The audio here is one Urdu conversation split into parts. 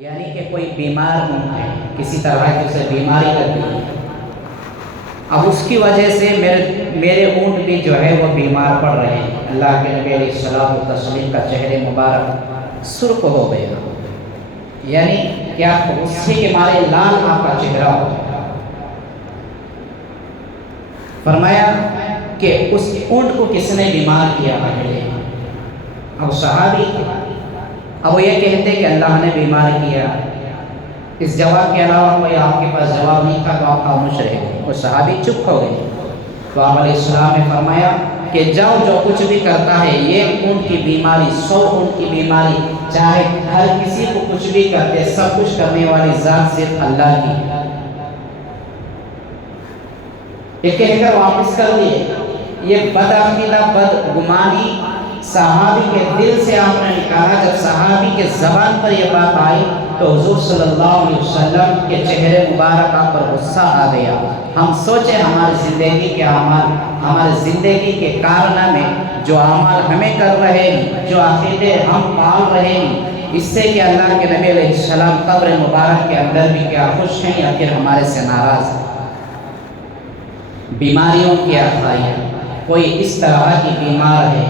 یعنی کہ کوئی بیمار اونٹ ہے، کسی طرح کی اسے بیماری لگی ہے، اب اس کی وجہ سے میرے اونٹ بھی جو ہے وہ بیمار پڑ رہے ہیں۔ اللہ کے نبی علیہ السلام و تسلیم کا چہرے مبارک سرخ ہو گیا، یعنی کیا غصے کے مارے لال آپ کا چہرہ ہو گیا۔ فرمایا کہ اس اونٹ کو کس نے بیمار کیا پہلے؟ اب صحابی اب وہ یہ کہتے کہ اللہ نے بیمار کیا۔ اس جواب کے علاوہ کوئی آپ کے پاس جواب نہیں تھا تو آپ خاموش رہے، وہ صحابی چپ ہو گئے۔ تو آپ علیہ السلام نے فرمایا کہ جاؤ، جو کچھ بھی کرتا ہے یہ اونٹ کی بیماری، 100 اونٹ کی بیماری، چاہے ہر کسی کو کچھ بھی کرتے، سب کچھ کرنے والی ذات صرف اللہ کی۔ یہ کہہ کر واپس کر دیے۔ یہ بدعقیدہ بدگمانی صحابی کے دل سے آپ نے نکالا۔ جب صحابی کے زبان پر یہ بات آئی تو حضور صلی اللہ علیہ وسلم کے چہرے مبارک پر غصہ آ گیا۔ ہم سوچیں ہماری زندگی کے اعمال، ہماری زندگی کے کارنامے، جو اعمال ہمیں کر رہے ہیں، جو عقیدے ہم پال رہے ہیں، اس سے کہ اللہ کے نبی علیہ السلام قبر مبارک کے اندر بھی کیا خوش ہیں یا پھر ہمارے سے ناراض ہیں۔ بیماریوں کی افزائش، کوئی اس طرح کی بیمار ہے،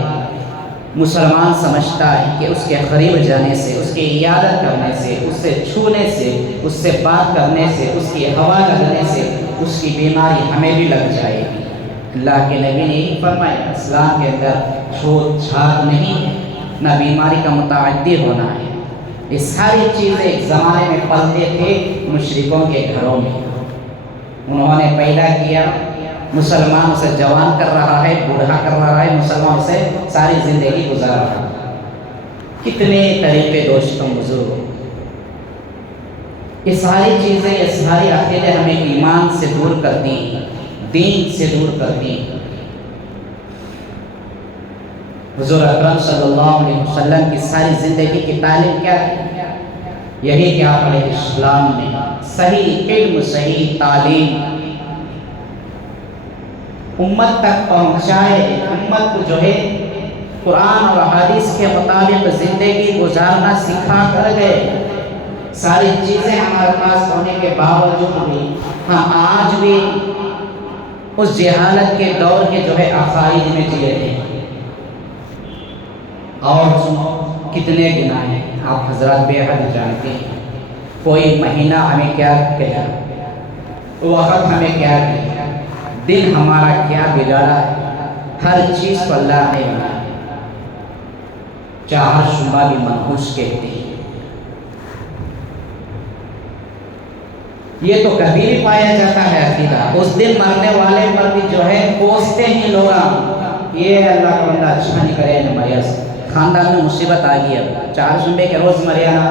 مسلمان سمجھتا ہے کہ اس کے قریب جانے سے، اس کی عیادت کرنے سے، اس سے چھونے سے، اس سے بات کرنے سے، اس کی ہوا لگنے سے اس کی بیماری ہمیں بھی لگ جائے گی۔ اللہ کے نبی نے یہ فرمایا، اسلام کے اندر چھوت چھات نہیں ہے، نہ بیماری کا متعدی ہونا ہے۔ یہ ساری چیزیں ایک زمانے میں پلتے تھے مشرکوں کے گھروں میں، انہوں نے پیدا کیا، مسلمان اسے جوان کر رہا ہے، بوڑھا کر رہا ہے، مسلمان اسے ساری زندگی گزار رہا ہے۔ کتنے طریقے دوستوں بزرگوں، یہ ساری چیزیں، یہ ساری عقیدے ہمیں ایمان سے دور کرتی ہیں، دین سے دور کرتی ہیں۔ حضور اکرم صلی اللہ علیہ وسلم کی ساری زندگی کی تعلیم کیا ہے؟ یہی کہ آپ علیہ السلام نے صحیح علم، صحیح تعلیم امت تک پہنچائے، امت کو جو ہے قرآن اور حدیث کے مطابق زندگی گزارنا سکھا کر گئے۔ ساری چیزیں ہمارے پاس ہونے کے باوجود بھی ہم آج بھی اس جہالت کے دور کے جو ہے عقائد میں جی رہے ہیں۔ اور کتنے گناہ ہیں آپ حضرات بے حد جانتے ہیں۔ کوئی مہینہ ہمیں کیا کہا، وقت ہمیں کیا کہا، دن ہمارا کیا بگاڑا ہے، ہر چیز کو اللہ نے بنایا، چار شعبہ بھی منحوس کہتے ہیں۔ یہ تو کبھی بھی پایا جاتا ہے عقیدہ، اس دن مرنے والے پر بھی جو ہے کوستے ہیں لوگ، یہ اللہ کا بندہ اچھا نہیں کرے نہ مریا سے، خاندان میں مصیبت آ گئی، اب 4 شعبے کے روز مریانا،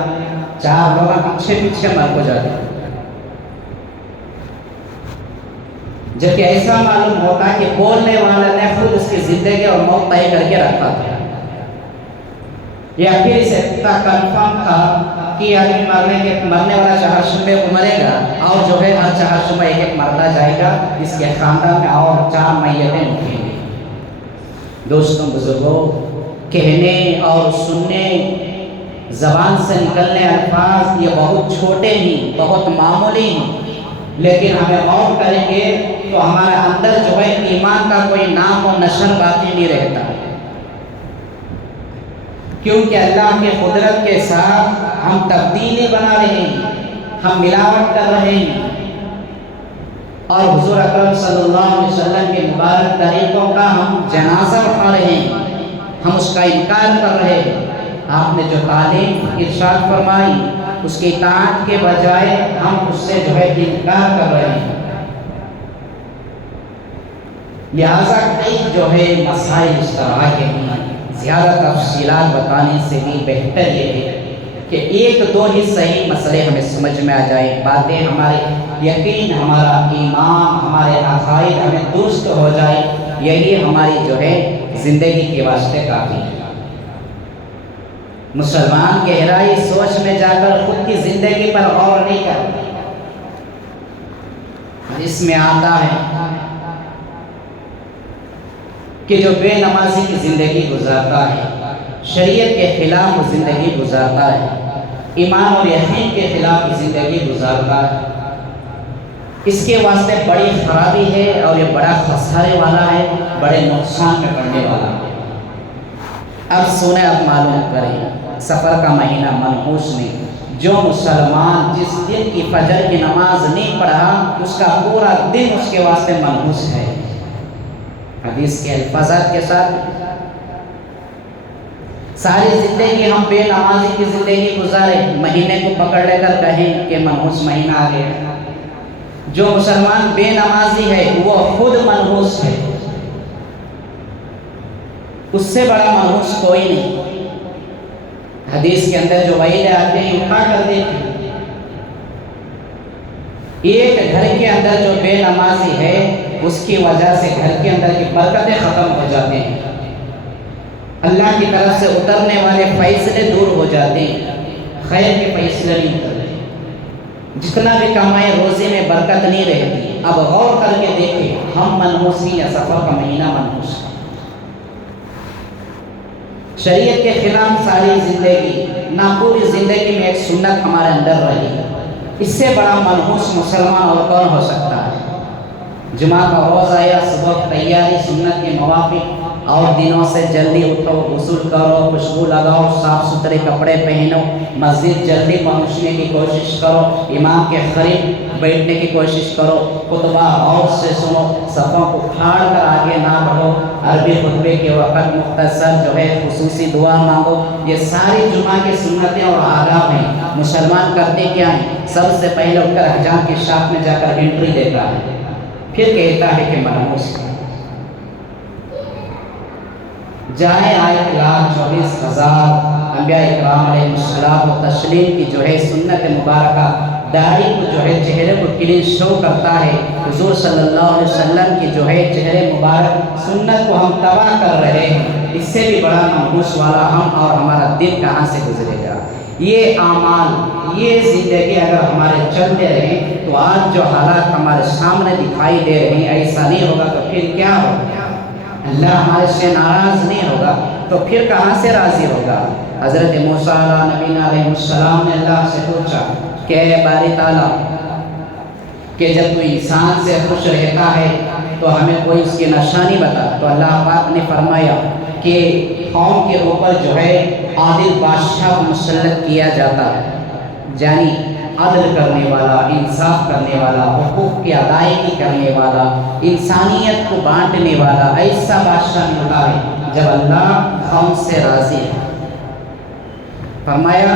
4 لوگ پیچھے مر کو جاتے ہیں۔ جبکہ ایسا معلوم ہوتا ہے کہ بولنے والا نے خود اس کی زندگی اور موت طے کر کے رکھا تھا، یا پھر اسے اتنا کنفرم تھا کہ آدمی مرنے والا 4 شعبے کو مرے گا، اور جو ہے ہر 4 شعبہ ایک مرتا جائے گا، اس کے خاندان میں اور 4 میتیں اٹھیں گی۔ دوستوں بزرگوں، کہنے اور سننے، زبان سے نکلنے الفاظ یہ بہت چھوٹے ہیں، بہت معمولی ہیں، لیکن ہمیں غور کریں گے تو ہمارے اندر جو ہے ایمان کا کوئی نام و نشر باقی نہیں رہتا، کیونکہ اللہ کی قدرت کے ساتھ ہم تبدیلی بنا رہے ہیں، ہم ملاوٹ کر رہے ہیں، اور حضور اکرم صلی اللہ علیہ وسلم کے مبارک طریقوں کا ہم جنازہ اٹھا رہے ہیں، ہم اس کا انکار کر رہے ہیں۔ آپ نے جو تعلیم ارشاد فرمائی اس کی اطاعت کے بجائے ہم اس سے جو ہے انکار کر رہے ہیں۔ لہٰذا کئی جو ہے مسائل اس طرح کے ہیں، زیادہ تفصیلات بتانے سے بھی بہتر یہ ہے کہ 1-2 ہی صحیح مسئلے ہمیں سمجھ میں آ جائیں، باتیں ہمارے یقین، ہمارا ایمان، ہمارے عقائد ہمیں درست ہو جائے، یہی ہماری جو ہے زندگی کے واسطے کافی ہے۔ مسلمان گہرائی سوچ میں جا کر خود کی زندگی پر غور نہیں کرتا، اس میں آتا ہے کہ جو بے نمازی کی زندگی گزارتا ہے، شریعت کے خلاف زندگی گزارتا ہے، ایمان اور یقین کے خلاف زندگی گزارتا ہے، اس کے واسطے بڑی خرابی ہے اور یہ بڑا خسارے والا ہے، بڑے نقصان میں پڑنے والا ہے۔ اب سنیں، اب معلوم کریں، سفر کا مہینہ منحوس نہیں۔ جو مسلمان جس دن کی فجر کی نماز نہیں پڑھا، اس کا پورا دن اس کے واسطے منحوس ہے۔ حدیث کے الفاظات کے ساتھ ساری زندگی ہم بے نمازی کی زندگی گزارے، مہینے کو پکڑ لے کر کہیں کہ منحوس مہینہ آ گیا۔ جو مسلمان بے نمازی ہے وہ خود منحوس ہے، اس سے بڑا منحوس کوئی نہیں۔ حدیث کے اندر جو وعیدیں آتے ہیں اٹھا کر دیکھیں، ایک گھر کے اندر جو بے نمازی ہے اس کی وجہ سے گھر کے اندر کی برکتیں ختم ہو جاتے ہیں، اللہ کی طرف سے اترنے والے فیصلے دور ہو جاتے ہیں، خیر کے فیصلے نہیں اترتے، جتنا بھی کمائے روزے میں برکت نہیں رہتی۔ اب غور کر کے دیکھیں، ہم منحوس ہیں یا سفر کا مہینہ منحوس ہے؟ شریعت کے خلاف ساری زندگی، نہ پوری زندگی میں ایک سنت ہمارے اندر رہی، اس سے بڑا منحوس مسلمان اور کون ہو سکتا ہے؟ جمعہ کا روزہ یا صبح تیاری سنت کے موافق، اور دنوں سے جلدی اٹھو، غسل کرو، خوشبو لگاؤ، صاف ستھرے کپڑے پہنو، مسجد جلدی پہنچنے کی کوشش کرو، امام کے قریب بیٹھنے کی کوشش کرو، خطبہ غور سے سنو، صفوں کو پھاڑ کر آگے نہ بڑھو، عربی خطبے کے وقت مختصر جو ہے خصوصی دعا مانگو۔ یہ ساری جمعہ کی سنتیں اور آداب ہیں۔ مسلمان کرتے کیا ہیں؟ سب سے پہلے اٹھ کر حجام کی شاپ میں جا کر انٹری دیتا ہے، پھر کہتا ہے کہ منحوس ہے۔ جائے آئے 1,24,000 انبیاء اکرام علیہ السلام و تسلیم کی جو ہے سنت مبارکہ داڑھی کو جو ہے چہرے کو کلین شو کرتا ہے، حضور صلی اللہ علیہ وسلم کی جو ہے چہرے مبارک سنت کو ہم تباہ کر رہے ہیں، اس سے بھی بڑا منحوس والا ہم اور ہمارا دل کہاں سے گزرے گا؟ یہ اعمال، یہ زندگی اگر ہمارے چلتے رہیں تو آج جو حالات ہمارے سامنے دکھائی دے رہے ہیں، ایسا نہیں ہوگا تو پھر کیا ہوگا؟ اللہ ہمارے سے ناراض نہیں ہوگا تو پھر کہاں سے راضی ہوگا؟ حضرت موسیٰ نبی علیہ السلام نے اللہ سے پوچھا کہ اے باری تعالیٰ، کہ جب تو انسان سے خوش رہتا ہے تو ہمیں کوئی اس کی نشانی بتا۔ تو اللہ پاک نے فرمایا کہ قوم کے اوپر جو ہے عادل بادشاہ کو مسلط کیا جاتا ہے، یعنی عدل کرنے والا، انصاف کرنے والا، حقوق کی ادائیگی کرنے والا، انسانیت کو بانٹنے والا، ایسا بادشاہ ملتا ہے جب اللہ قوم سے راضی ہے۔ فرمایا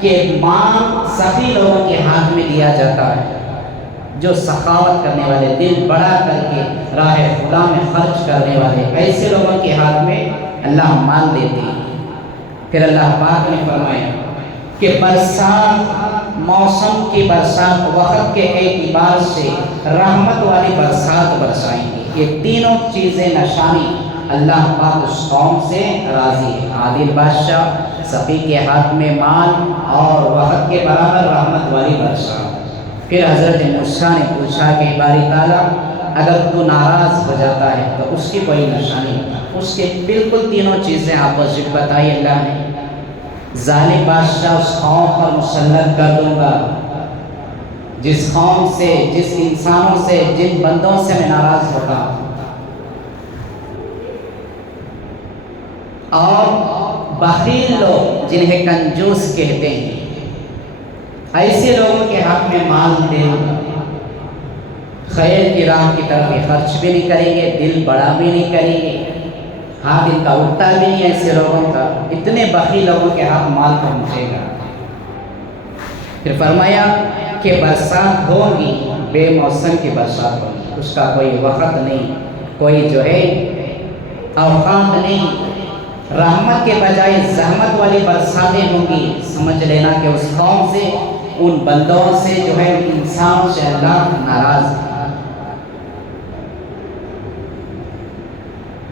کہ مال سخی لوگوں کے ہاتھ میں دیا جاتا ہے، جو سخاوت کرنے والے، دل بڑا کر کے راہ خدا میں خرچ کرنے والے، ایسے لوگوں کے ہاتھ میں اللہ مال دیتے ہیں۔ پھر اللہ پاک نے فرمایا کہ برسات، موسم کی برسات وقت کے اعتبار سے رحمت والی برسات برسائیں گے۔ یہ تینوں چیزیں نشانی اللہ پاک اس قوم سے راضی ہے، عادل بادشاہ، سخی کے ہاتھ میں مال، اور وقت کے برابر رحمت والی برسات۔ پھر حضرت موسیٰ نے پوچھا کہ باری تعالیٰ، اگر تو ناراض ہو جاتا ہے تو اس کی کوئی نشانی بتا۔ اس کے بالکل تینوں چیزیں اپوزٹ بتائی اللہ نے۔ ظالم بادشاہ اس قوم پر مسلط کر دوں گا جس قوم سے، جس انسانوں سے، جن بندوں سے میں ناراض ہوتا ہوں، اور بخیل لوگ جنہیں کنجوس کہتے ہیں، ایسے لوگوں کے ہاتھ میں مال دے دوں گا، خیر کی راہ کی طرف یہ خرچ بھی نہیں کریں گے، دل بڑا بھی نہیں کریں گے، ہاتھ ان کا اٹھتا بھی نہیں ایسے لوگوں کا، اتنے بخیل لوگوں کے ہاتھ مال پہنچے گا۔ پھر فرمایا کہ برسات ہوگی، بے موسم کی برسات ہوگی، اس کا کوئی وقت نہیں، کوئی جو ہے اوقات نہیں، رحمت کے بجائے زحمت والی برساتیں ہوں گی۔ سمجھ لینا کہ اس قوم سے، ان بندوں سے جو ہے، انسانوں سے اللہ ناراض ہے۔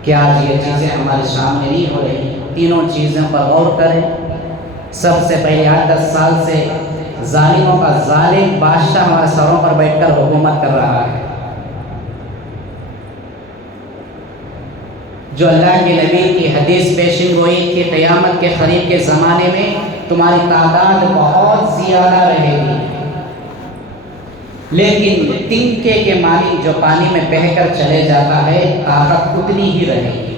کیا آج یہ چیزیں ہمارے سامنے نہیں ہو رہی؟ تینوں چیزوں پر غور کریں۔ سب سے پہلے 8-10 سال سے ظالموں کا ظالم بادشاہ ہمارے سروں پر بیٹھ کر حکومت کر رہا ہے۔ جو اللہ کے نبی کی حدیث پیشن گوئی تھی قیامت کے قریب کے زمانے میں، تمہاری تعداد بہت زیادہ رہے گی، لیکن تنکے کے مانند جو پانی میں بہہ کر چلے جاتا ہے طاقت اتنی ہی رہے گی۔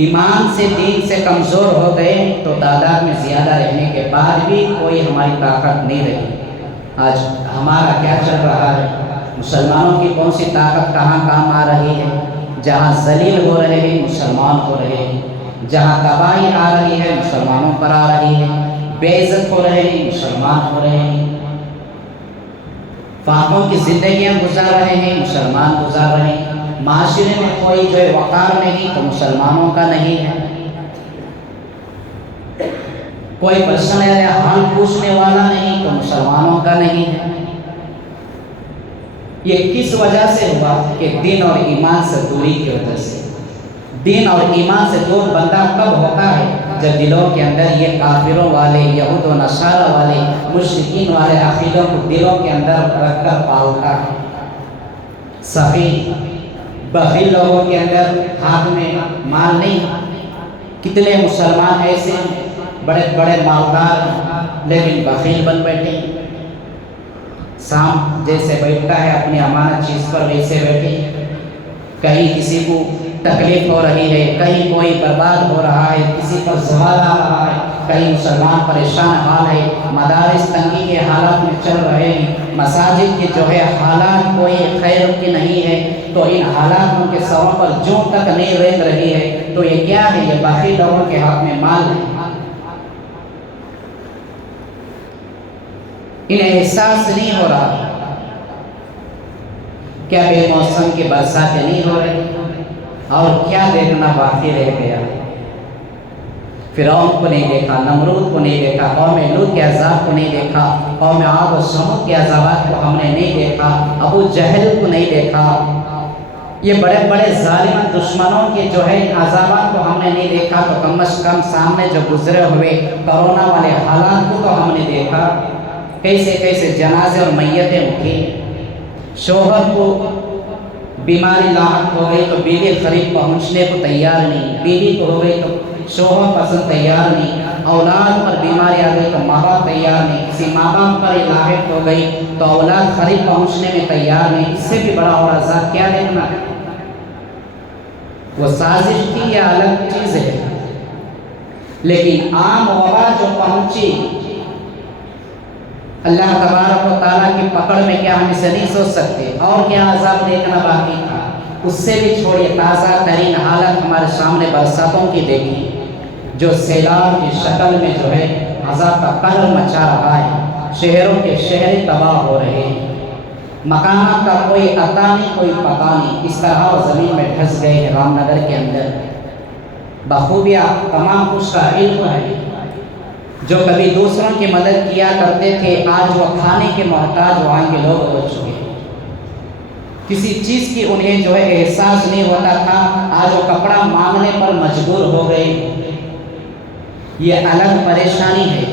ایمان سے دین سے کمزور ہو گئے تو تعداد میں زیادہ رہنے کے بعد بھی کوئی ہماری طاقت نہیں رہی۔ آج ہمارا کیا چل رہا ہے؟ مسلمانوں کی کون سی طاقت کہاں کام آ رہی ہے؟ جہاں ذلیل ہو رہے ہیں مسلمان ہو رہے ہیں، جہاں تباہی آ رہی ہے مسلمانوں پر آ رہی ہے، بے عزت ہو رہے ہیں مسلمان ہو رہے ہیں، فاقوں کی زندگیاں گزار رہے ہیں مسلمان گزار رہے ہیں، معاشرے میں کوئی جو ہے وقار نہیں تو مسلمانوں کا نہیں ہے، کوئی پرسنل حال پوچھنے والا نہیں تو مسلمانوں کا نہیں ہے۔ یہ کس وجہ سے ہوا؟ کہ دین اور ایمان سے دوری کی وجہ سے۔ دین اور ایمان سے دور بندہ کب ہوتا ہے؟ جب دلوں کے اندر یہ کافروں والے، یہود و نصارہ والے، مشرکین والے عقیدوں کو دلوں کے اندر رکھ کر پالتا ہے۔ سخی بخیل لوگوں کے اندر ہاتھ میں مال نہیں۔ کتنے مسلمان ایسے بڑے بڑے مالدار ہیں لیکن بخیل بن بیٹھے، سانپ جیسے بیٹھتا ہے اپنی امانت چیز پر ویسے بیٹھے، کہیں کسی کو تکلیف ہو رہی ہے، کہیں کوئی برباد ہو رہا ہے، کسی پر زوال آ رہا ہے، کہیں مسلمان پریشان حال ہے، مدارس تنگی کے حالات میں چل رہے ہیں، مساجد کے جو ہے حالات کوئی خیر کی نہیں ہے، تو ان حالات ان کے سروں پر جوں تک نہیں رینگ رہی ہے، تو یہ کیا ہے؟ یہ باقی لوگوں کے ہاتھ میں مال ہے۔ انہیں احساس نہیں ہو رہا کیا بے موسم کی برساتیں نہیں ہو رہی؟ اور کیا دیکھنا باقی رہ گیا؟ فرعون کو نہیں دیکھا، نمرود کو نہیں دیکھا، قوم لوط کے عذاب کو نہیں دیکھا، قوم عاد و سمود کے عذابات کو ہم نے نہیں دیکھا، ابو جہل کو نہیں دیکھا، یہ بڑے بڑے ظالم دشمنوں کے جو ہے عذابات کو ہم نے نہیں دیکھا، تو کم از کم سامنے جو گزرے ہوئے کرونا والے حالات کو تو ہم نے دیکھا، کیسے کیسے جنازے اور میتیں اٹھی، شوہر کو بیماری لاحق ہو گئی تو بیوی قریب پہنچنے کو تیار نہیں، بیوی کو ہو گئی تو شوہر پسند تیار نہیں، اولاد پر بیماری آ گئی تو ماں باپ تیار نہیں، کسی ماں باپ پر لاحق ہو گئی تو اولاد قریب پہنچنے میں تیار نہیں، اس سے بھی بڑا اور عذاب کیا دیکھنا ہے؟ وہ سازش کی یہ الگ چیز ہے، لیکن عام وبا جو پہنچی اللہ تبارک و تعالیٰ کی پکڑ میں کیا ہم اسے نہیں سوچ سکتے؟ اور کیا عذاب دیکھنا باقی تھا؟ اس سے بھی چھوڑیے، تازہ ترین حالت ہمارے سامنے برساتوں کی دیکھی، جو سیلاب کی شکل میں جو ہے عذاب کا قہر مچا رہا ہے، شہروں کے شہر تباہ ہو رہے ہیں، مکانات کا کوئی عطا نہیں کوئی پتہ نہیں، اس طرح وہ زمین میں دھس گئے ہیں۔ رام نگر کے اندر بخوبیاں تمام کچھ کا علم ہے، جو کبھی دوسروں کی مدد کیا کرتے تھے آج وہ کھانے کے محتاج وہاں کے لوگ ہو چکے، کسی چیز کی انہیں جو ہے احساس نہیں ہوتا تھا، آج وہ کپڑا مانگنے پر مجبور ہو گئے، یہ الگ پریشانی ہے،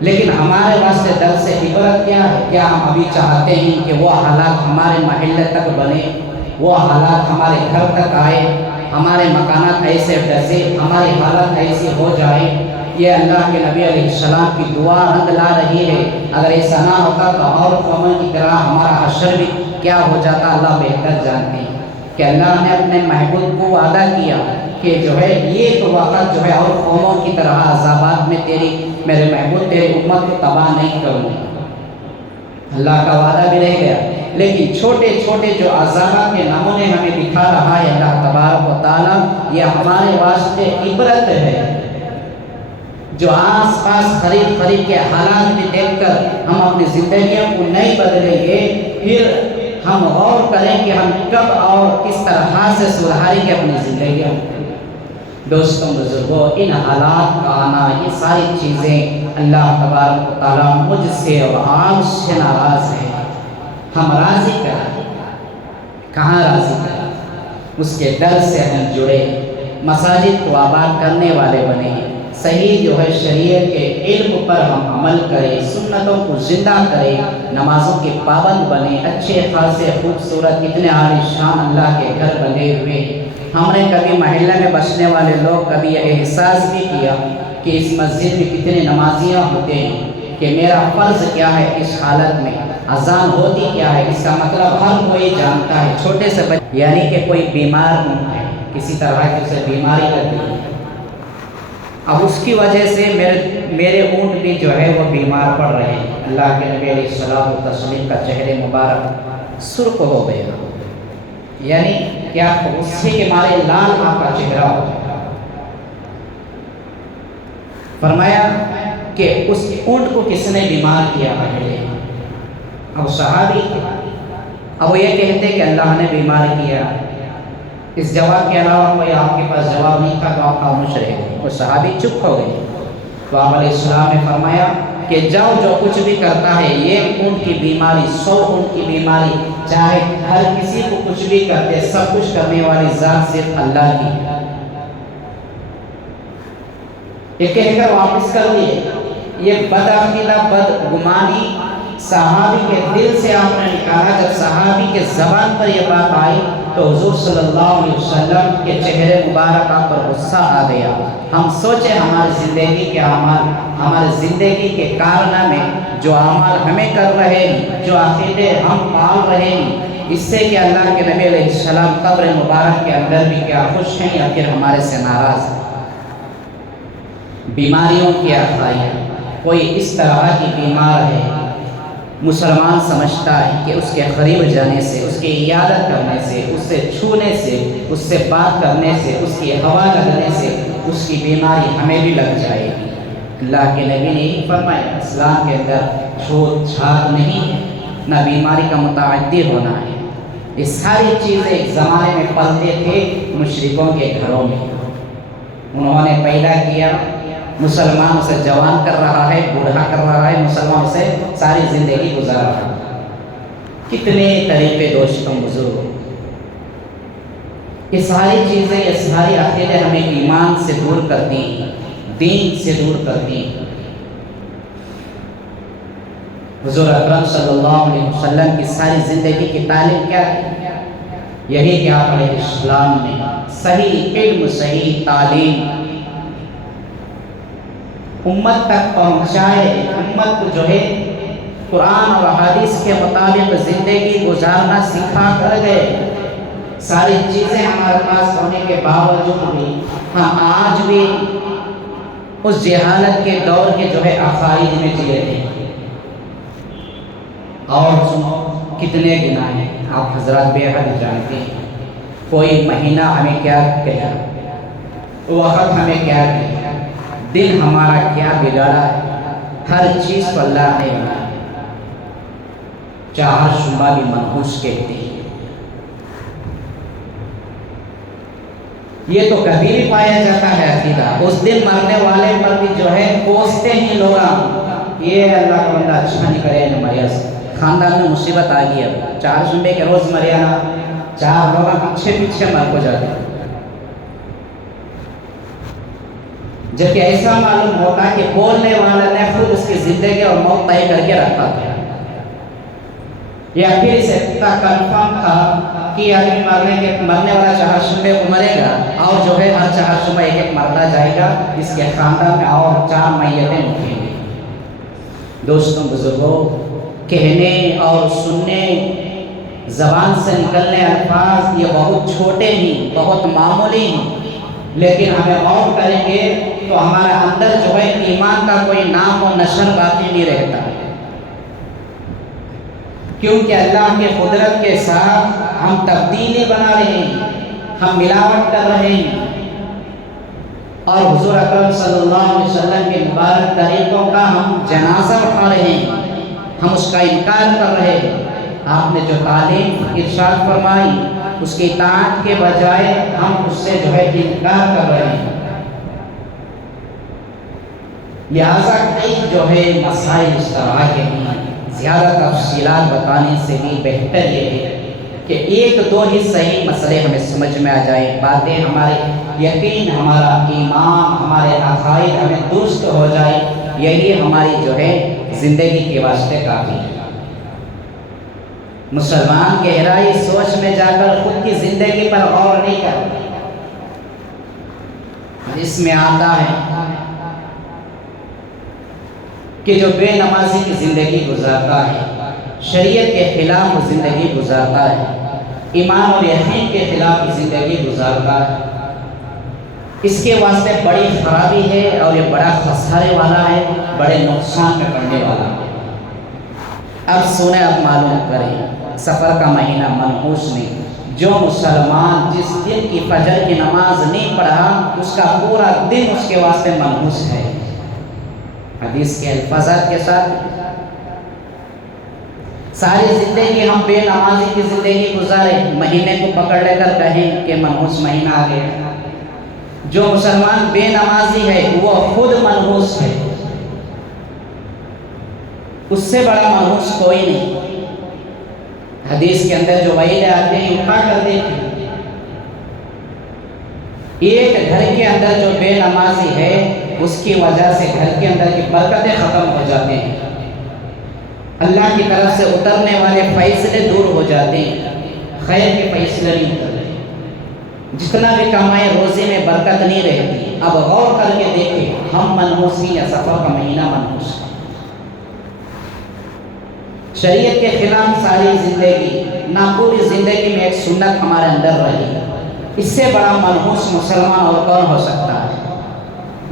لیکن ہمارے واسطے درس سے عبرت کیا ہے؟ کیا ہم ابھی چاہتے ہیں کہ وہ حالات ہمارے محلے تک بنے، وہ حالات ہمارے گھر تک آئے، ہمارے مکانات ایسے ڈسے، ہماری حالت ایسی ہو جائے؟ یہ اللہ کے نبی علیہ السلام کی دعا رنگ لا رہی ہے۔ اگر ایسا نہ ہوتا تو اور قوموں کی طرح ہمارا حشر بھی کیا ہو جاتا، اللہ بہتر جانتے ہیں کہ اللہ نے اپنے محبوب کو وعدہ کیا کہ جو ہے یہ تو وقت جو ہے اور قوموں کی طرح عذابات میں میرے محبوب تیری امت کو تباہ نہیں کروں گا، اللہ کا وعدہ بھی رہ گیا، لیکن چھوٹے چھوٹے جو عذابات کے نمونے ہمیں دکھا رہا ہے اللہ تبارک و تعالیٰ، یہ ہمارے واسطے عبرت ہے۔ جو آس پاس قریب کے حالات میں دیکھ کر ہم اپنی زندگیوں کو نہیں بدلیں گے، پھر ہم غور کریں کہ ہم کب اور کس طرح سے سدھاریں گے اپنی زندگیوں کو۔ دوستوں بزرگوں، ان حالات کا آنا، یہ ساری چیزیں اللہ تبارک و تعالیٰ مجھ سے اور آپ سے ناراض ہے، ہم راضی کریں، کہاں راضی کریں؟ اس کے در سے ہم جڑے، مساجد کو آباد کرنے والے بنے، صحیح جو ہے شریعت کے علم پر ہم عمل کریں، سنتوں کو زندہ کریں، نمازوں کے پابند بنیں، اچھے خاصے خوبصورت اتنے عالی شان اللہ کے گھر بنے ہوئے۔ ہم نے کبھی محلے میں بسنے والے لوگ کبھی یہ احساس بھی کیا کہ اس مسجد میں کتنے نمازیاں ہوتے ہیں، کہ میرا فرض کیا ہے اس حالت میں، اذان ہوتی کیا ہے، اس کا مطلب ہر کوئی جانتا ہے، چھوٹے سے بچے، یعنی کہ کوئی بیمار ہے، کسی طرح کی اسے بیماری لگی ہے، اب اس کی وجہ سے میرے اونٹ بھی جو ہے وہ بیمار پڑ رہے ہیں، اللہ کے نبی علیہ الصلوۃ والتسلیم کا چہرے مبارک سرخ ہو گیا، یعنی کیا غصے کے مارے لال آپ کا چہرہ ہو گیا۔ فرمایا کہ اس اونٹ کو کس نے بیمار کیا پہلے؟ اب صحابی اب وہ یہ کہتے کہ اللہ نے بیمار کیا، اس جواب کے علاوہ کوئی آپ کے پاس جواب نہیں تھا، تو آپ خاموش رہے، وہ صحابی چپ ہو گئے۔ تو آپ علیہ السلام نے فرمایا کہ جاؤ، جو کچھ بھی کرتا ہے، یہ اونٹ کی بیماری، 100 اونٹ کی بیماری، چاہے ہر کسی کو کچھ بھی کرتے، سب کچھ کرنے والی ذات صرف اللہ کی ہے، یہ کہہ کر واپس کر دیے۔ یہ بدعقیدہ بدگمانی صحابی کے دل سے آپ نے نکالا۔ جب صحابی کے زبان پر یہ بات آئی تو حضور صلی اللہ علیہ وسلم کے چہرے مبارکہ پر غصہ آ گیا۔ ہم سوچیں ہماری زندگی کے اعمال، ہماری زندگی کے کارنامے، جو اعمال ہمیں کر رہے ہیں، جو عقیدے ہم پال رہے ہیں، اس سے کہ اللہ کے نبی علیہ السلام قبر مبارک کے اندر بھی کیا خوش ہیں یا پھر ہمارے سے ناراض ہیں۔ بیماریوں کی افزائش، کوئی اس طرح کی بیمار ہے، مسلمان سمجھتا ہے کہ اس کے قریب جانے سے، اس کی عیادت کرنے سے، اس سے چھونے سے، اس سے بات کرنے سے، اس کی ہوا لگنے سے اس کی بیماری ہمیں بھی لگ جائے گی۔ اللہ کے نبی نے یہ فرمایا، اسلام کے اندر چھوت چھات نہیں ہے، نہ بیماری کا متعدی ہونا ہے۔ یہ ساری چیزیں ایک زمانے میں پلتے تھے مشرکوں کے گھروں میں، انہوں نے پیدا کیا، مسلمان اسے جوان کر رہا ہے، بوڑھا کر رہا ہے، مسلمان اسے ساری زندگی گزار رہا ہے۔ کتنے طریقے دوستوں بزرگوں، یہ ساری چیزیں، یہ ساری عقیدے ہمیں ایمان سے دور کرتی ہیں، دین سے دور کرتی ہیں۔ حضور اکرم صلی اللہ علیہ وسلم کی ساری زندگی کی تعلیم کیا ہے؟ یہی کہ آپ علیہ السلام نے صحیح علم، صحیح تعلیم امت تک پہنچائے، امت کو جو ہے قرآن اور حدیث کے مطابق زندگی گزارنا سکھا کر گئے۔ ساری چیزیں ہمارے پاس ہونے کے باوجود بھی ہم آج بھی اس جہالت کے دور کے جو ہے عقائد میں جی رہے ہیں۔ اور کتنے گناہ ہیں آپ حضرات بے حد جانتے ہیں۔ کوئی مہینہ ہمیں کیا کہا، وقت ہمیں کیا کہا، دل ہمارا کیا بگاڑا ہے، ہر چیز کو اللہ نے بنایا، چاہر شبہ بھی منحوس کہتے ہیں۔ یہ تو کبھی بھی پایا جاتا ہے عقیدہ، اس دن مرنے والے پر بھی جو ہے کوستے ہیں لوگ، یہ اللہ کا بندہ اچھا نہیں کرے نہ مریا سے، خاندان میں مصیبت آ گئی، اب چار شنبے کے روز مریانا، 4 لوگ پیچھے مر کو جاتے ہیں، جبکہ ایسا معلوم ہوتا کہ بولنے والا نے خود اس کی زندگی اور موت طے کر کے رکھا تھا، یا پھر اسے اتنا کنفرم تھا کہ آدمی مرنے والا چہارشنبے کو مرے گا، اور جو ہے ہر چہارشنبے ایک مرتا جائے گا، اس کے خاندان میں اور 4 میتیں اٹھیں گی۔ دوستوں بزرگوں، کہنے اور سننے، زبان سے نکلنے الفاظ یہ بہت چھوٹے ہیں، بہت معمولی ہیں، لیکن ہمیں غور کریں گے تو ہمارے اندر جو ہے ایمان کا کوئی نام و نشر باقی نہیں رہتا، کیونکہ اللہ کی قدرت کے ساتھ ہم تبدیلی بنا رہے ہیں، ہم ملاوٹ کر رہے ہیں، اور حضور اکرم صلی اللہ علیہ وسلم کے مبارک طریقوں کا ہم جنازہ اٹھا رہے ہیں، ہم اس کا انکار کر رہے ہیں۔ آپ نے جو تعلیم ارشاد فرمائی اس کی اطاعت کے بجائے ہم اس سے جو ہے انکار کر رہے ہیں۔ لہذا کئی جو ہے مسائل اس طرح کے ہیں، زیادہ تفصیلات بتانے سے بھی بہتر یہ ہے کہ 1-2 ہی صحیح مسئلے ہمیں سمجھ میں آ جائیں، باتیں ہمارے یقین، ہمارا ایمان، ہمارے عقائد ہمیں درست ہو جائے، یہی ہماری جو ہے زندگی کے واسطے کافی ہے۔ مسلمان گہرائی سوچ میں جا کر خود کی زندگی پر غور نہیں کرتا، اس میں آتا ہے کہ جو بے نمازی کی زندگی گزارتا ہے، شریعت کے خلاف زندگی گزارتا ہے، ایمان اور یقین کے خلاف زندگی گزارتا ہے، اس کے واسطے بڑی خرابی ہے اور یہ بڑا خسارے والا ہے، بڑے نقصان میں پڑنے والا ہے۔ اب سنیں، اب معلوم کریں، سفر کا مہینہ منحوس نہیں۔ جو مسلمان جس دن کی فجر کی نماز نہیں پڑھا، اس کا پورا دن اس کے واسطے منحوس ہے۔ حدیث کے الفاظات کے ساتھ ساری زندگی ہم بے نمازی کی زندگی گزارے، مہینے کو پکڑ لے کر کہیں کہ منحوس مہینہ آ گیا۔ جو مسلمان بے نمازی ہے وہ خود منحوس ہے، اس سے بڑا منحوس کوئی نہیں۔ حدیث کے اندر جو وعیدیں آتے ہیں اٹھا کر دیکھیں، ایک گھر کے اندر جو بے نمازی ہے اس کی وجہ سے گھر کے اندر کی برکتیں ختم ہو جاتے ہیں، اللہ کی طرف سے اترنے والے فیصلے دور ہو جاتے ہیں، خیر کے فیصلے نہیں اترتے، جتنا بھی کمائے روزے میں برکت نہیں رہتی۔ اب غور کر کے دیکھیں، ہم منحوس ہیں یا سفر کا مہینہ منحوس ہے؟ شریعت کے خلاف ساری زندگی، نہ پوری زندگی میں ایک سنت ہمارے اندر رہی، اس سے بڑا منحوس مسلمان اور کون ہو سکتا ہے؟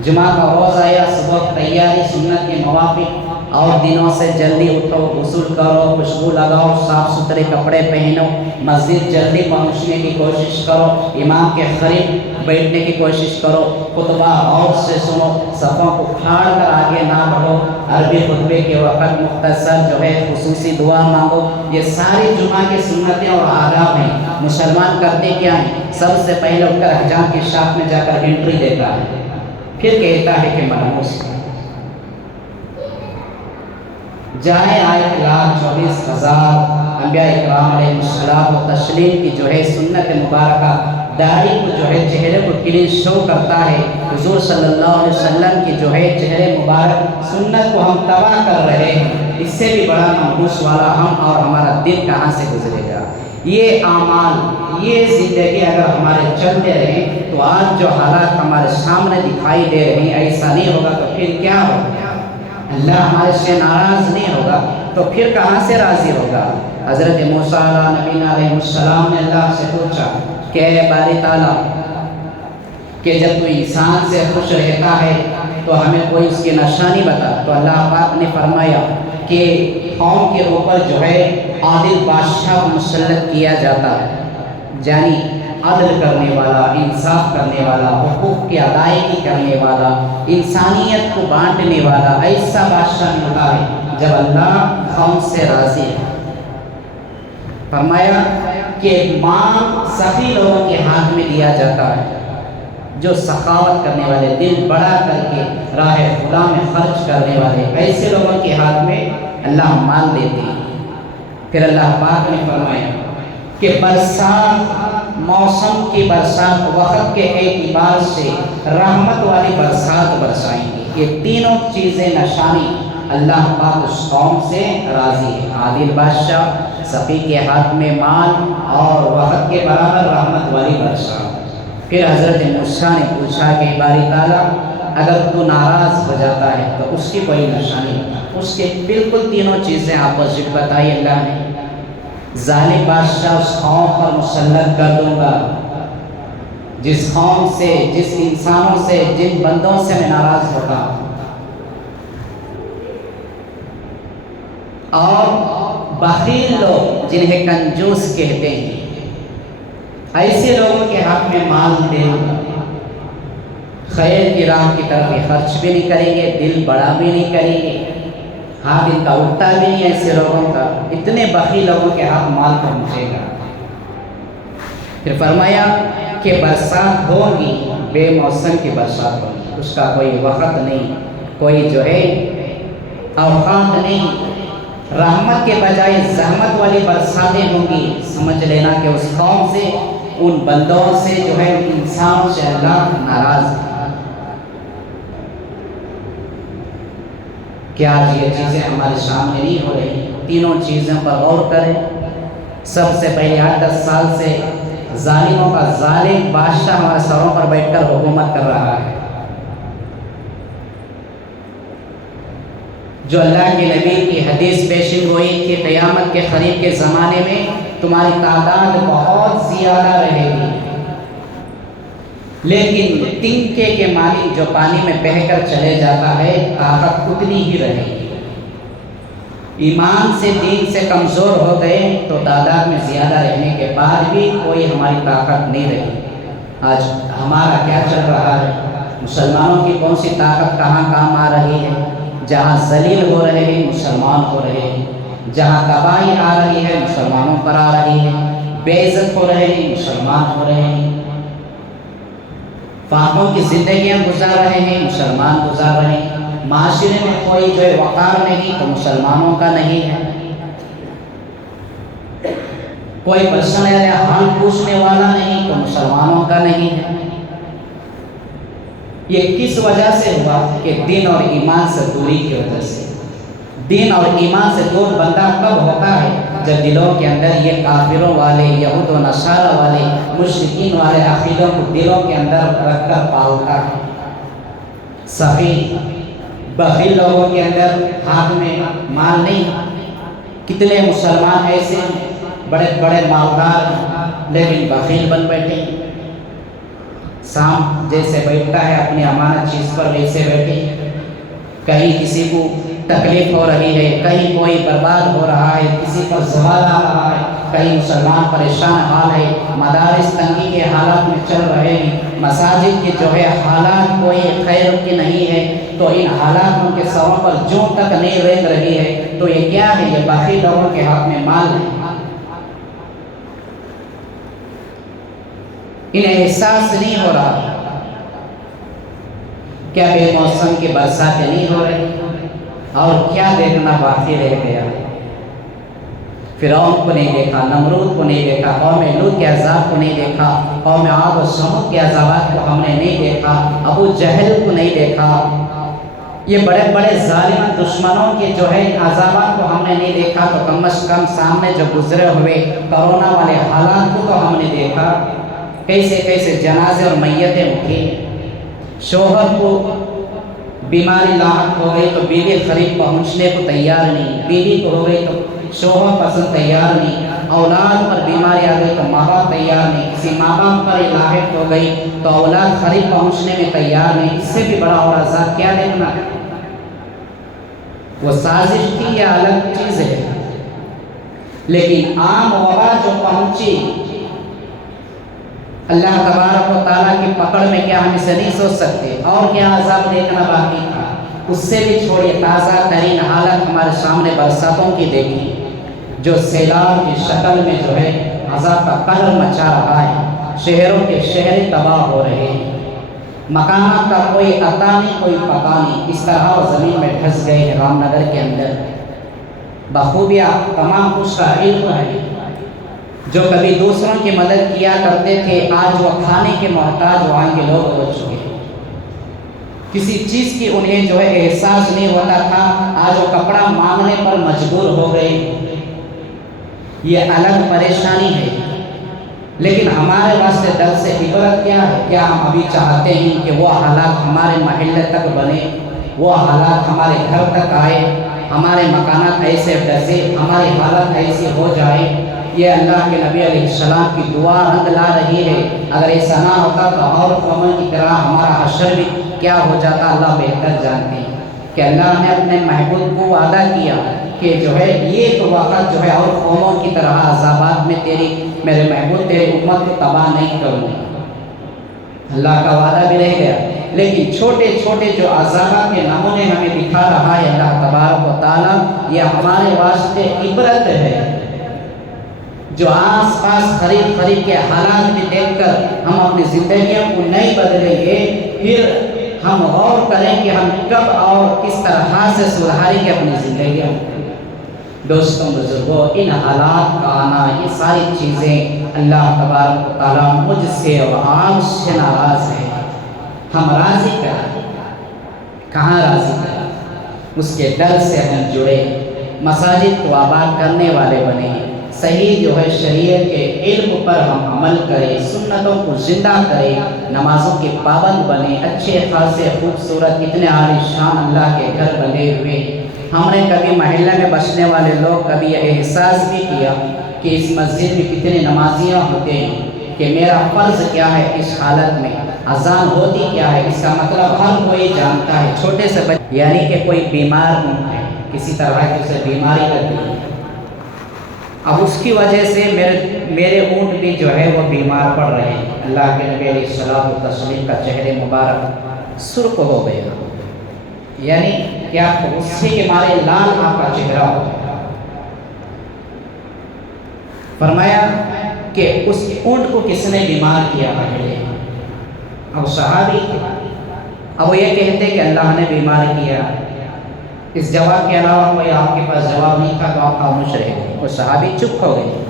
جمعہ کا روزہ یا صبح تیاری سنت کے موافق، اور دنوں سے جلدی اٹھو، غسل کرو، خوشبو لگاؤ، صاف ستھرے کپڑے پہنو، مسجد جلدی پہنچنے کی کوشش کرو، امام کے قریب بیٹھنے کی کوشش کرو، خطبہ غور سے سنو، صفوں کو پھاڑ کر آگے نہ بڑھو، عربی خطبے کے وقت مختصر جو ہے خصوصی دعا مانگو۔ یہ ساری جمعہ کی سنتیں اور آداب ہیں۔ مسلمان کرتے کیا ہیں؟ سب سے پہلے اٹھ کر حجام کی شاپ میں جا کر انٹری دیتا ہے، پھر کہتا ہے کہ منحوس ہے۔ جائے آئے 1,24,000 انبیاء اکرام علیہ السلام و تسلیم کی جو ہے سنت مبارکہ داڑھی کو جو ہے چہرے کو کلین شو کرتا ہے، حضور صلی اللہ علیہ وسلم کی جو ہے چہرے مبارک سنت کو ہم تباہ کر رہے ہیں، اس سے بھی بڑا منحوس والا ہم اور ہمارا دل کہاں سے گزرے گا؟ یہ اعمال، یہ زندگی اگر ہمارے چلتے رہیں تو آج جو حالات ہمارے سامنے دکھائی دے رہے ہیں، ایسا نہیں ہوگا تو پھر کیا ہوگا؟ اللہ ہمارے سے ناراض نہیں ہوگا تو پھر کہاں سے راضی ہوگا؟ حضرت موسیٰ نبی علیہ السلام نے اللہ سے پوچھا کہ اے باری تعالیٰ، کہ جب تو انسان سے خوش رہتا ہے تو ہمیں کوئی اس کی نشانی بتا۔ تو اللہ پاک نے فرمایا کہ قوم کے اوپر جو ہے عادل بادشاہ مسلط کیا جاتا ہے، یعنی عدل کرنے والا، انصاف کرنے والا، حقوق کی ادائیگی کرنے والا، انسانیت کو بانٹنے والا، ایسا بادشاہ ملتا ہے جب اللہ قوم سے راضی ہے۔ فرمایا کہ مال سخی لوگوں کے ہاتھ میں دیا جاتا ہے، جو سخاوت کرنے والے، دل بڑا کر کے راہ خدا میں خرچ کرنے والے، ایسے لوگوں کے ہاتھ میں اللہ مال دیتے ہیں۔ پھر اللہ پاک نے فرمایا کہ برسات، موسم کی برسات وقت کے اعتبار سے رحمت والی برسات برسائیں گے۔ یہ تینوں چیزیں نشانی، اللہ پاک اس قوم سے راضی ہے، عادل بادشاہ، سخی کے ہاتھ میں مال، اور وقت کے برابر رحمت والی برسات۔ پھر حضرت موسیٰ نے پوچھا کہ باری تعالیٰ، اگر تو ناراض ہو جاتا ہے تو اس کی کوئی نشانی بتا۔ اس کے بالکل تینوں چیزیں اپوزٹ بتائی اللہ نے۔ ظالم بادشاہ اس قوم پر مسلط کر دوں گا جس قوم سے، جس انسانوں سے، جن بندوں سے میں ناراض ہوتا ہوں، اور بخیل لوگ جنہیں کنجوس کہتے ہیں، ایسے لوگوں کے ہاتھ میں مال دے دوں گا، خیر کی راہ کی طرف خرچ بھی نہیں کریں گے، دل بڑا بھی نہیں کریں گے، ہاتھ ان کا اٹھتا بھی نہیں ایسے لوگوں کا، اتنے بخیل لوگوں کے ہاتھ مال پہنچے گا۔ پھر فرمایا کہ برسات ہوگی، بے موسم کی برسات ہوگی، اس کا کوئی وقت نہیں، کوئی جو ہے اوقات نہیں، رحمت کے بجائے زحمت والی برساتیں ہوں گی۔ سمجھ لینا کہ اس قوم سے، ان بندوں سے جو ہے، انسانوں سے اللہ ناراض ہے۔ کیا آج یہ چیزیں ہمارے سامنے نہیں ہو رہی؟ تینوں چیزوں پر غور کریں۔ سب سے پہلے 8-10 سال سے ظالموں کا ظالم بادشاہ ہمارے سروں پر بیٹھ کر حکومت کر رہا ہے۔ جو اللہ کے نبی کی حدیث پیشن گوئی کہ قیامت کے قریب کے زمانے میں تمہاری تعداد بہت زیادہ رہے گی، لیکن تنکے کے مالک جو پانی میں بہہ کر چلے جاتا ہے طاقت اتنی ہی رہے گی۔ ایمان سے دین سے کمزور ہو گئے تو تعداد میں زیادہ رہنے کے بعد بھی کوئی ہماری طاقت نہیں رہی۔ آج ہمارا کیا چل رہا ہے؟ مسلمانوں کی کون سی طاقت کہاں کام آ رہی ہے؟ جہاں ذلیل ہو رہے ہیں مسلمان ہو رہے ہیں، جہاں تباہی آ رہی ہے مسلمانوں پر آ رہی ہے، بے عزت ہو رہے ہیں مسلمان ہو رہے ہیں، فاقوں کی زندگیاں گزار رہے ہیں مسلمان گزار رہے ہیں، معاشرے میں کوئی جو وقار نہیں تو مسلمانوں کا نہیں ہے، کوئی پرسنل حال پوچھنے والا نہیں تو مسلمانوں کا نہیں ہے۔ یہ کس وجہ سے ہوا؟ کہ دین اور ایمان سے دوری کی وجہ سے۔ دین اور ایمان سے دور بندہ کب ہوتا ہے؟ جب دلوں کے اندر یہ کافروں والے، یہود و نصارہ والے، مشرکین والے عقیدوں کو دلوں کے اندر رکھ کر پالتا ہے۔ سخی بخیل لوگوں کے اندر ہاتھ میں مال نہیں۔ کتنے مسلمان ایسے بڑے بڑے مالدار لیکن بخیل بن بیٹھے، سام جیسے بیٹھتا ہے اپنی امانت چیز پر ویسے بیٹھے، کہیں کسی کو تکلیف ہو رہی ہے، کہیں کوئی برباد ہو رہا ہے، کسی پر زوال آ رہا ہے، کہیں مسلمان پریشان حال ہے، مدارس تنگی کے حالات میں چل رہے ہیں، مساجد کے جو ہے حالات کوئی خیر کی نہیں ہے، تو ان حالات ان کے سروں پر جوں تک نہیں رینگ رہی ہے، تو یہ کیا ہے؟ یہ باقی لوگوں کے ہاتھ میں مال ہے۔ انہیں احساس نہیں ہو رہا کیا بے موسم کی برساتیں نہیں ہو رہی؟ اور کیا دیکھنا باقی رہ گیا؟ فرعون کو نہیں دیکھا، نمرود کو نہیں دیکھا، قوم لوط کے عذاب کو نہیں دیکھا، قوم عاد و سمود کے عذابات کو ہم نے نہیں دیکھا، ابو جہل کو نہیں دیکھا، یہ بڑے بڑے ظالم دشمنوں کے جو ہے عذابات کو ہم نے نہیں دیکھا، تو کم از کم سامنے جو گزرے ہوئے کرونا والے حالات کو تو ہم نے دیکھا، کیسے کیسے جنازے اور میتیں اٹھی، شوہر کو بیماری لاحق ہو گئی تو بیوی قریب پہنچنے کو تیار نہیں، بیوی کو ہو گئی تو شوہر پسند تیار نہیں، اولاد پر بیماری آ گئی تو ماں باپ تیار نہیں، کسی ماں باپ پر لاحق ہو گئی تو اولاد قریب پہنچنے میں تیار نہیں۔ اس سے بھی بڑا اور عذاب کیا دیکھنا؟ وہ سازش کی یا الگ چیز ہے، لیکن عام وبا جو پہنچی اللہ تبارک و تعالیٰ کی پکڑ میں، کیا ہم اسے نہیں سوچ سکتے؟ اور کیا عذاب دیکھنا باقی تھا؟ اس سے بھی چھوڑیے، تازہ ترین حالت ہمارے سامنے برساتوں کی دیکھی، جو سیلاب کی شکل میں جو ہے عذاب کا قہر مچا رہا ہے، شہروں کے شہر تباہ ہو رہے ہیں، مکانات کا کوئی عطا نہیں کوئی پتہ نہیں، اس طرح وہ زمین میں دھس گئے ہیں۔ رام نگر کے اندر بخوبیاں تمام اس کا علم ہے، جو کبھی دوسروں کی مدد کیا کرتے تھے آج وہ کھانے کے محتاج وہاں کے لوگ ہو چکے، کسی چیز کی انہیں جو ہے احساس نہیں ہوتا تھا، آج وہ کپڑا مانگنے پر مجبور ہو گئے۔ یہ الگ پریشانی ہے، لیکن ہمارے واسطے در سے عبرت کیا ہے؟ کیا ہم ابھی چاہتے ہیں کہ وہ حالات ہمارے محلے تک بنے، وہ حالات ہمارے گھر تک آئے، ہمارے مکانات ایسے ڈسے، ہماری حالت ایسی ہو جائے؟ یہ اللہ کے نبی علیہ السلام کی دعا رنگ لا رہی ہے۔ اگر ایسا نہ ہوتا تو اور قوموں کی طرح ہمارا حشر بھی کیا ہو جاتا، اللہ بہتر جانتے ہیں کہ اللہ نے اپنے محبوب کو وعدہ کیا کہ جو ہے یہ تو وقت جو ہے اور قوموں کی طرح عذابات میں میرے محبوب تیری امت کو تباہ نہیں کروں گا، اللہ کا وعدہ بھی رہ گیا۔ لیکن چھوٹے چھوٹے جو عذابات کے نمونے ہمیں دکھا رہا ہے اللہ تبارک و تعالیٰ، یہ ہمارے واسطے عبرت ہے۔ جو آس پاس قریب قریب کے حالات میں دیکھ کر ہم اپنی زندگیوں کو نہیں بدلیں گے، پھر ہم غور کریں کہ ہم کب اور کس طرح سے سدھاریں گے اپنی زندگیوں کو۔ دوستوں بزرگوں، ان حالات کا آنا، یہ ساری چیزیں اللہ تبارک و تعالیٰ مجھ سے اور آپ سے ناراض ہے۔ ہم راضی کریں، کہاں راضی کریں؟ اس کے ڈر سے ہم جڑے، مساجد کو آباد کرنے والے بنے، صحیح جو ہے شریعت کے علم پر ہم عمل کریں، سنتوں کو زندہ کریں، نمازوں کے پابند بنے، اچھے خاصے خوبصورت اتنے عالی شان اللہ کے گھر بنے ہوئے ہم نے کبھی محلے میں بسنے والے لوگ کبھی یہ احساس بھی کیا کہ اس مسجد میں کتنے نمازیاں ہوتے ہیں کہ میرا فرض کیا ہے اس حالت میں، اذان ہوتی کیا ہے، اس کا مطلب ہر کوئی جانتا ہے، چھوٹے سے بچے، یعنی کہ کوئی بیمار ہے، کسی طرح کی اسے بیماری لگی ہے، اب اس کی وجہ سے میرے اونٹ بھی جو ہے وہ بیمار پڑ رہے ہیں، اللہ کے نبی علیہ الصلوۃ والتسلیم کا چہرے مبارک سرخ ہو گیا، یعنی کیا غصے کے مارے لال آپ کا چہرہ ہو گیا۔ فرمایا کہ اس اونٹ کو کس نے بیمار کیا پہلے؟ اب صحابی اب وہ یہ کہتے کہ اللہ نے بیمار کیا، اس جواب کے علاوہ کوئی آپ کے پاس جواب نہیں تھا تو آپ خاموش رہ گئے، وہ صحابی چپ ہو گئے۔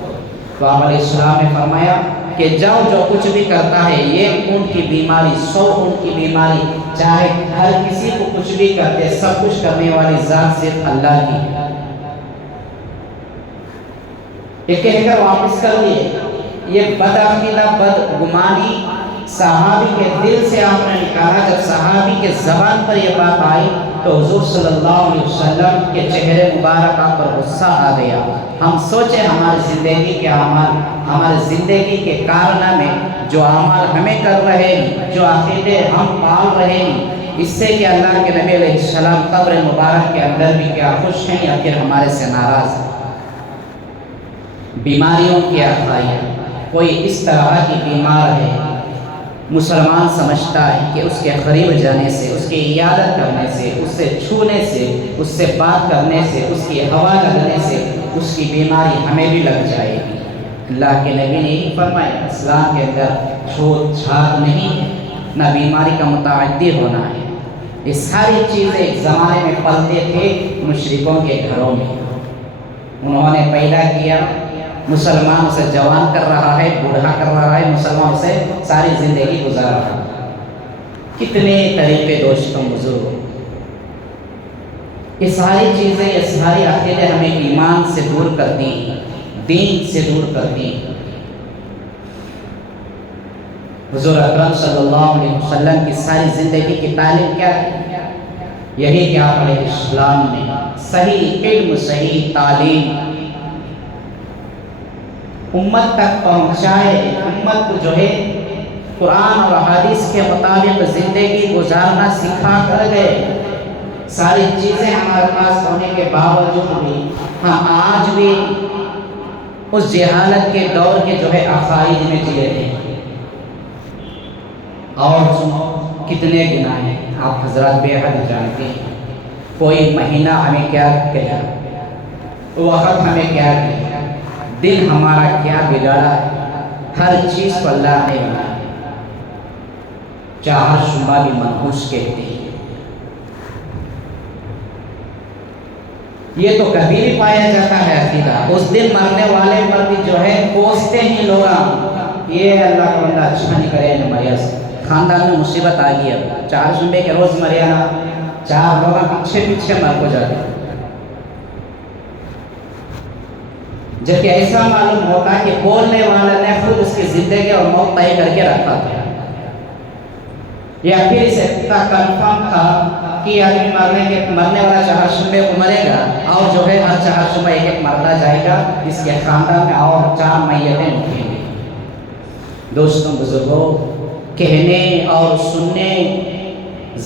تو آپ علیہ السلام نے فرمایا کہ جاؤ، جو کچھ بھی کرتا ہے، یہ اونٹ کی بیماری، 100 اونٹ کی بیماری، چاہے ہر کسی کو کچھ بھی کرتے، سب کچھ کرنے والی ذات صرف اللہ کی ہے، یہ کہہ کر واپس کر دیے۔ یہ بدعقیدہ بدگمانی صحابی کے دل سے آپ نے نکالا۔ جب صحابی کے زبان پر یہ بات آئی تو حضور صلی اللہ علیہ وسلم کے چہرے مبارک پر غصہ آ گیا۔ ہم سوچیں ہماری زندگی کے اعمال، ہماری زندگی کے کارنامے، جو اعمال ہمیں کر رہے ہیں، جو عقیدے ہم پال رہے ہیں، اس سے کہ اللہ کے نبی علیہ السلام قبر مبارک کے اندر بھی کیا خوش ہیں یا پھر ہمارے سے ناراض ہیں۔ بیماریوں کی افزائش، کوئی اس طرح کی بیمار ہے، مسلمان سمجھتا ہے کہ اس کے قریب جانے سے، اس کی عیادت کرنے سے، اس سے چھونے سے، اس سے بات کرنے سے، اس کی ہوا لگنے سے اس کی بیماری ہمیں بھی لگ جائے گی۔ اللہ کے نبی نے یہی فرمایا، اسلام کے اندر چھوت چھات نہیں ہے، نہ بیماری کا متعدی ہونا ہے۔ یہ ساری چیزیں ایک زمانے میں پلتے تھے مشرکوں کے گھروں میں، انہوں نے پیدا کیا، مسلمان اسے جوان کر رہا ہے، بوڑھا کر رہا ہے، مسلمان اسے ساری زندگی گزار رہا ہے۔ کتنے طریقے دوستوں بزرگ، یہ ساری چیزیں، یہ ساری عقیدے ہمیں ایمان سے دور کرتی ہیں، دین سے دور کرتی ہیں۔ حضور اکرم صلی اللہ علیہ وسلم کی ساری زندگی کی تعلیم کیا ہے؟ یہی کہ آپ علیہ السلام نے صحیح علم، صحیح تعلیم امت تک پہنچائے، امت کو جو ہے قرآن اور حدیث کے مطابق زندگی گزارنا سکھا کر گئے۔ ساری چیزیں ہمارے پاس ہونے کے باوجود بھی ہم آج بھی اس جہالت کے دور کے جو ہے عقائد میں جی رہے ہیں۔ اور کتنے گناہ ہیں آپ حضرات بے حد جانتے ہیں۔ کوئی مہینہ ہمیں کیا کہا، وقت ہمیں کیا کہا، دل ہمارا کیا بگاڑا ہے، ہر چیز کو اللہ نے بنایا، چاہر شبہ بھی منحوس کہتے ہیں۔ یہ تو کبھی بھی پایا جاتا ہے عقیدہ، اس دن مرنے والے پر بھی جو ہے کوستے ہیں لوگ، یہ اللہ کا بندہ اچھا نہیں کرے نہ مریا سے، خاندان میں مصیبت آ گئی، اب چار شنبے کے روز مریا نا، 4 لوگ پیچھے پیچھے مر کو جاتے ہیں، جبکہ ایسا معلوم ہوتا ہے کہ بولنے والا نے خود اس کی زندگی اور موت طے کر کے رکھا تھا، یا پھر اسے اتنا کنفرم تھا کہ آدمی مرنے والا چہارشنبے کو مرے گا، اور جو ہے ہر چہارشنبے ایک مرنا جائے گا، اس کے خاندان میں اور 4 میتیں اٹھیں گی۔ دوستوں بزرگوں، کہنے اور سننے،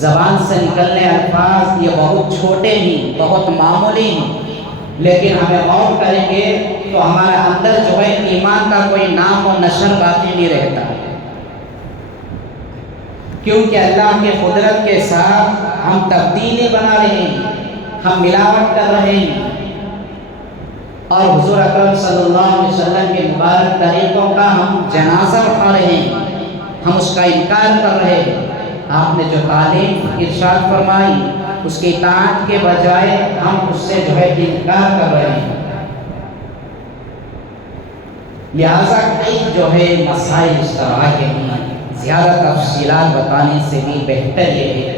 زبان سے نکلنے الفاظ یہ بہت چھوٹے ہیں، بہت معمولی ہیں، لیکن ہمیں غور کریں گے تو ہمارے اندر جو ہے ایمان کا کوئی نام و نشر باقی نہیں رہتا، کیونکہ اللہ کے قدرت کے ساتھ ہم تبدیلی بنا رہے ہیں، ہم ملاوٹ کر رہے ہیں، اور حضور اکرم صلی اللہ علیہ وسلم کے مبارک طریقوں کا ہم جنازہ اٹھا رہے ہیں، ہم اس کا انکار کر رہے ہیں۔ آپ نے جو تعلیم ارشاد فرمائی اس کی اطاعت کے بجائے ہم اس سے جو ہے انکار کر رہے ہیں۔ لہذا کئی جو ہے مسائل اس طرح کے ہیں، زیادہ تفصیلات بتانے سے بھی بہتر یہ ہے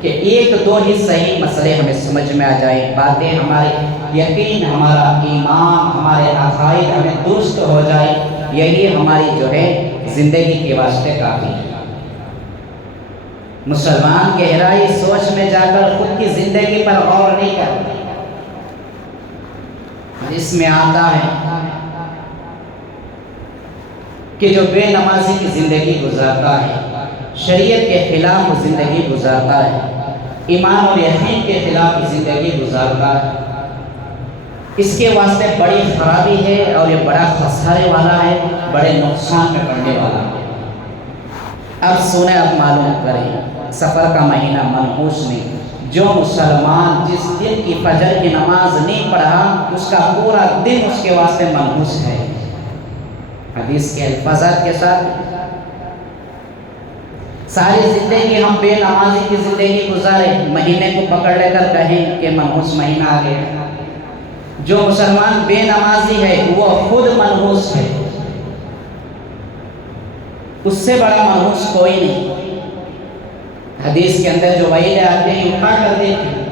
کہ 1-2 ہی صحیح مسئلے ہمیں سمجھ میں آ جائیں، باتیں ہمارے یقین، ہمارا ایمان، ہمارے عقائد ہمیں درست ہو جائے، یہی ہماری جو ہے زندگی کے واسطے کافی ہے۔ مسلمان گہرائی سوچ میں جا کر خود کی زندگی پر غور نہیں کرتے، اس میں آتا ہے کہ جو بے نمازی کی زندگی گزارتا ہے، شریعت کے خلاف زندگی گزارتا ہے، ایمان اور یقین کے خلاف زندگی گزارتا ہے، اس کے واسطے بڑی خرابی ہے اور یہ بڑا خسارے والا ہے، بڑے نقصان میں پڑنے والا ہے۔ اب سنیں، اب معلوم کریں، سفر کا مہینہ منحوس نہیں۔ جو مسلمان جس دن کی فجر کی نماز نہیں پڑھا، اس کا پورا دن اس کے واسطے منحوس ہے۔ حدیث کے الفاظات کے ساتھ ساری زندگی ہم بے نمازی کی زندگی گزارے، مہینے کو پکڑ لے کر کہیں کہ منحوس مہینہ آ گیا۔ جو مسلمان بے نمازی ہے وہ خود منحوس ہے، اس سے بڑا منحوس کوئی نہیں۔ حدیث کے اندر جو وعیدیں آتے ہیں اٹھا کر دیکھیں،